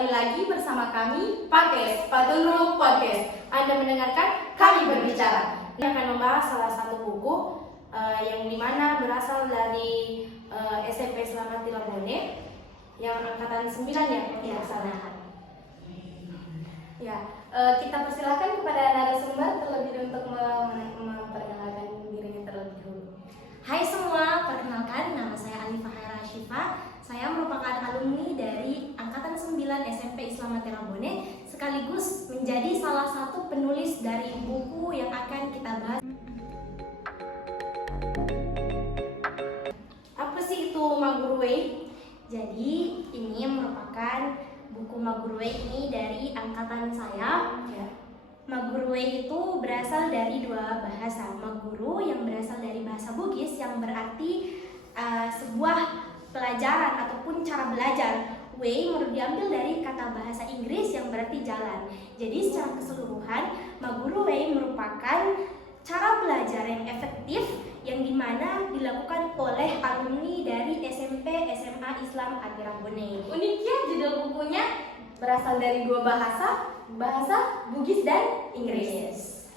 kembali lagi bersama kami Podcast Patunru Podcast. Anda mendengarkan kami berbicara. Kita akan membahas salah satu buku yang dimana berasal dari SMP Selamat Tirabone yang angkatan 9 ya, salah. Ya, kita persilakan kepada narasumber terlebih untuk memperkenalkan dirinya terlebih dulu. Hai semua, perkenalkan nama saya Alifah Haira Syifa. Saya merupakan alumni dari angkatan 9 SMP Selamat Tirabone, sekaligus menjadi salah satu penulis dari buku yang akan kita bahas. Apa sih itu Magurwei? Jadi ini merupakan buku Magurwei ini dari angkatan saya. Ya. Magurwei itu berasal dari dua bahasa. Maguru yang berasal dari bahasa Bugis yang berarti sebuah pelajaran ataupun cara belajar. Way diambil dari kata bahasa Inggris yang berarti jalan. Jadi secara keseluruhan Magurwei merupakan cara belajar yang efektif yang dimana dilakukan oleh alumni dari SMP SMA Islam Tirabone. Uniknya judul bukunya berasal dari dua bahasa Bugis dan Inggris.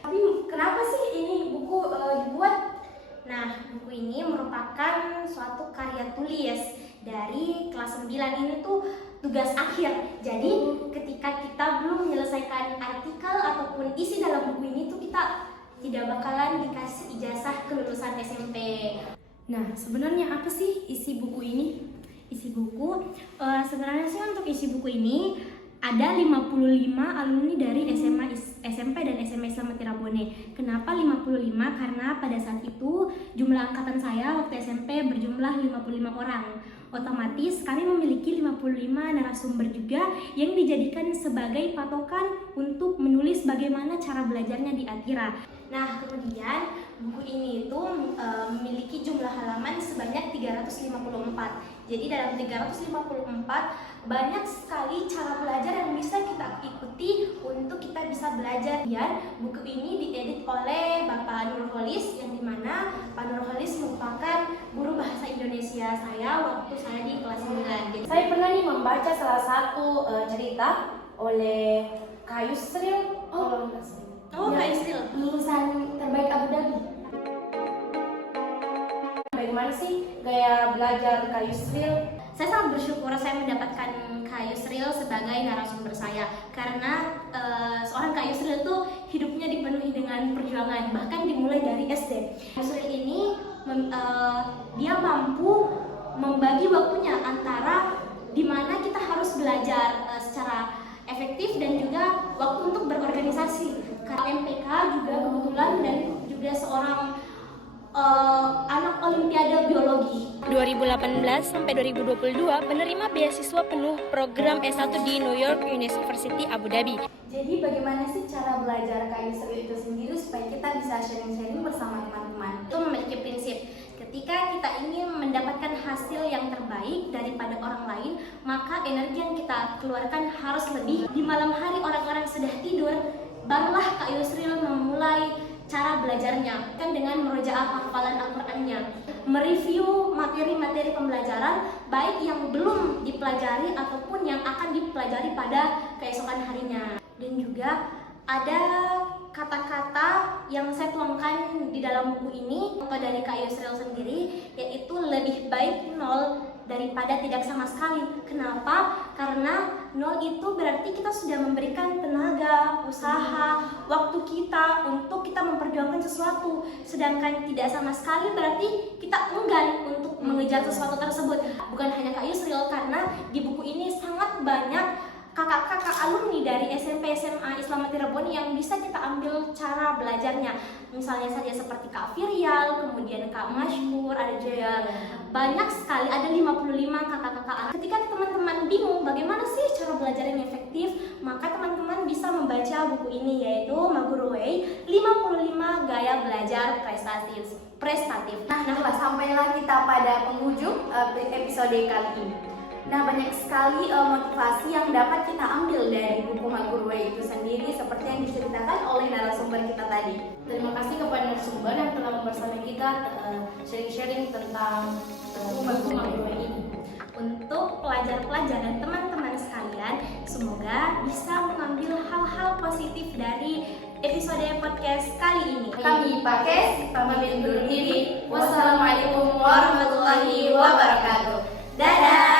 Tapi kenapa sih ini buku dibuat? Nah, buku ini merupakan suatu karya tulis dari kelas 9. Ini tuh tugas akhir. Jadi ketika kita belum menyelesaikan artikel ataupun isi dalam buku ini tuh kita tidak bakalan dikasih ijazah kelulusan SMP. Nah, sebenarnya apa sih isi buku ini? Isi buku, sebenarnya sih untuk isi buku ini ada 55 alumni dari SMP dan SMA Selamat Tirabone. Kenapa 55? Karena pada saat itu jumlah angkatan saya waktu SMP berjumlah 55 orang. Otomatis kami memiliki 55 narasumber juga yang dijadikan sebagai patokan untuk menulis bagaimana cara belajarnya di Atira. Nah, kemudian buku ini itu memiliki jumlah halaman sebanyak 354. Jadi dalam 354 banyak sekali cara belajar yang bisa kita ikuti untuk kita bisa belajar. Dan buku ini diedit oleh Bapak Nurholis yang dimana Pak Nurholis merupakan guru bahasa Indonesia saya waktu saya di kelas 9. Jadi, Saya pernah nih membaca salah satu cerita oleh Kak Yusril. Kak Yusril, lulusan terbaik Abu Dhabi. Bagaimana sih gaya belajar Kak Yusril? saya sangat bersyukur saya mendapatkan Kak Yusril sebagai narasumber saya karena seorang Kak Yusril itu hidupnya dipenuhi dengan perjuangan, bahkan dimulai dari SD. Yusril ini dia mampu membagi waktunya antara dimana kita harus belajar secara efektif dan juga waktu untuk berorganisasi. Karena MPK juga kebetulan dan juga seorang anak Olimpiade Biologi. 2018 sampai 2022 penerima beasiswa penuh program S1 di New York University Abu Dhabi. Jadi bagaimana sih cara belajar Kak Yusril itu sendiri supaya kita bisa sharing-sharing bersama teman-teman? Itu memiliki prinsip. Ketika kita ingin mendapatkan hasil yang terbaik daripada orang lain, maka energi yang kita keluarkan harus lebih. Di malam hari orang-orang sudah tidur, barulah Kak Yusril memulai cara belajarnya kan dengan merojaah hafalan Al-Qur'annya, mereview materi-materi pembelajaran baik yang belum dipelajari ataupun yang akan dipelajari pada keesokan harinya. Dan juga ada kata-kata yang saya tuangkan di dalam buku ini atau dari Kak Yusril sendiri, yaitu lebih baik nol daripada tidak sama sekali. Kenapa? Karena nol itu berarti kita sudah memberikan tenaga, usaha, waktu kita untuk kita memperjuangkan sesuatu. Sedangkan tidak sama sekali berarti kita enggan untuk mengejar sesuatu tersebut. Bukan hanya Kak Yusril, karena di buku ini sangat banyak kakak-kakak alumni dari SMP SMA Islam Tirabone yang bisa kita ambil cara belajarnya. Misalnya saja seperti Kak Firial, kemudian Kak Masyhur, ada juga banyak sekali, ada 55 kakak-kakak. Ketika teman-teman bingung bagaimana sih cara belajar yang efektif, maka teman-teman bisa membaca buku ini, yaitu Magurwei 55 Gaya Belajar Prestatif. Nah, sampailah kita pada penghujung episode kali ini. Nah, banyak sekali motivasi yang dapat kita ambil dari buku Magurwei itu sendiri seperti yang diceritakan oleh narasumber kita tadi. Terima kasih kepada narasumber yang telah bersama kita sharing-sharing tentang buku Magurwei ini. Untuk pelajar-pelajar dan teman-teman sekalian, Semoga bisa mengambil hal-hal positif dari episode podcast kali ini. Kami Pakes pamit undur diri. Wassalamualaikum warahmatullahi wabarakatuh. Dadah.